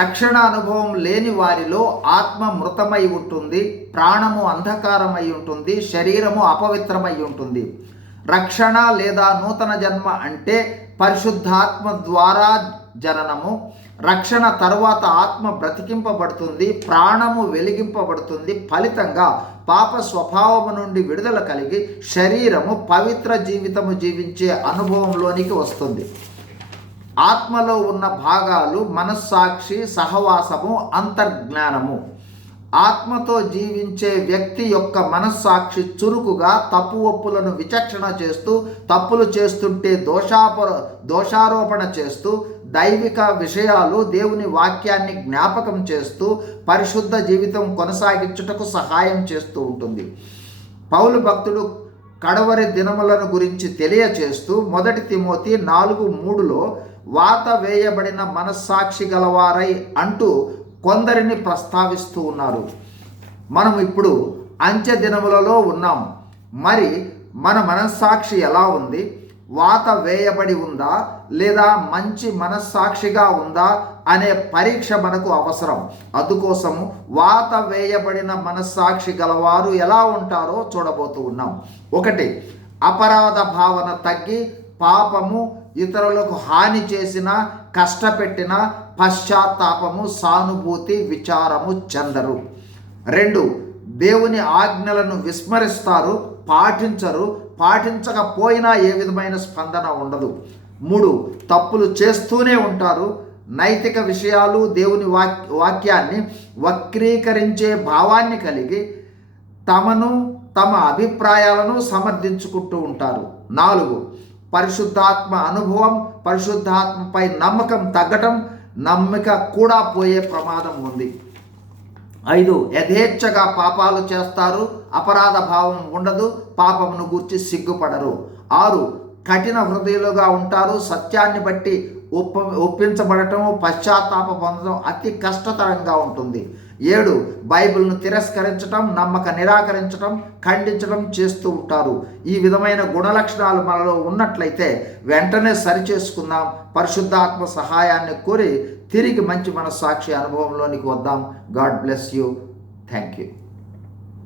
రక్షణ అనుభవం లేని వారిలో ఆత్మ మృతమై ఉంటుంది ప్రాణము అంధకారమై ఉంటుంది శరీరము అపవిత్రమై ఉంటుంది. రక్షణ లేదా నూతన జన్మ అంటే పరిశుద్ధాత్మ ద్వారా జననము. రక్షణ తరువాత ఆత్మ బ్రతికింపబడుతుంది ప్రాణము వెలిగింపబడుతుంది. ఫలితంగా పాప స్వభావము నుండి విడుదల కలిగి శరీరము పవిత్ర జీవితము జీవించే అనుభవంలోనికి వస్తుంది. ఆత్మలో ఉన్న భాగాలు మనస్సాక్షి సహవాసము అంతర్జ్ఞానము. ఆత్మతో జీవించే వ్యక్తి యొక్క మనస్సాక్షి చురుకుగా తప్పు ఒప్పులను విచక్షణ చేస్తూ తప్పులు చేస్తుంటే దోషాప దోషారోపణ చేస్తూ దైవిక విషయాలు దేవుని వాక్యాన్ని జ్ఞాపకం చేస్తూ పరిశుద్ధ జీవితం కొనసాగించుటకు సహాయం చేస్తూ ఉంటుంది. పౌలు భక్తుడు కడవరి దినములను గురించి తెలియచేస్తూ మొదటి తిమోతి నాలుగు మూడులో వాత వేయబడిన మనస్సాక్షి గలవారై అంటూ కొందరిని ప్రస్తావిస్తూ ఉన్నారు. మనం ఇప్పుడు అంచె దినములలో ఉన్నాం. మరి మన మనస్సాక్షి ఎలా ఉంది? వాత వేయబడి ఉందా? లేదా మంచి మనస్సాక్షిగా ఉందా? అనే పరీక్ష మనకు అవసరం. అందుకోసము వాత వేయబడిన మనస్సాక్షి గలవారు ఎలా ఉంటారో చూడబోతూ ఉన్నాం. ఒకటి అపరాధ భావన తగ్గి పాపము ఇతరులకు హాని చేసిన కష్టపెట్టిన పశ్చాత్తాపము సానుభూతి విచారము చెందరు. రెండు దేవుని ఆజ్ఞలను విస్మరిస్తారు పాటించరు పాటించకపోయినా ఏ విధమైన స్పందన ఉండదు. మూడు తప్పులు చేస్తూనే ఉంటారు నైతిక విషయాలు దేవుని వాక్ వాక్యాన్ని వక్రీకరించే భావాన్ని కలిగి తమను తమ అభిప్రాయాలను సమర్థించుకుంటూ ఉంటారు. నాలుగు పరిశుద్ధాత్మ అనుభవం పరిశుద్ధాత్మపై నమ్మకం తగ్గటం నమ్మిక కూడా పోయే ప్రమాదం ఉంది. ఐదు యథేచ్ఛగా పాపాలు చేస్తారు అపరాధ భావం ఉండదు పాపమును గూర్చి సిగ్గుపడరు. ఆరు కఠిన హృదయులుగా ఉంటారు సత్యాన్ని బట్టి ఒప్ప ఒప్పించబడటం పశ్చాత్తాప పొందడం అతి కష్టతరంగా ఉంటుంది. ఏడు బైబిల్ను తిరస్కరించటం నమ్మక నిరాకరించటం ఖండించడం చేస్తూ ఉంటారు. ఈ విధమైన గుణలక్షణాలు మనలో ఉన్నట్లయితే వెంటనే సరిచేసుకుందాం. పరిశుద్ధాత్మ సహాయాన్ని కోరి తిరిగి మంచి మనస్సాక్షి అనుభవంలోనికి వద్దాం. God bless you. Thank you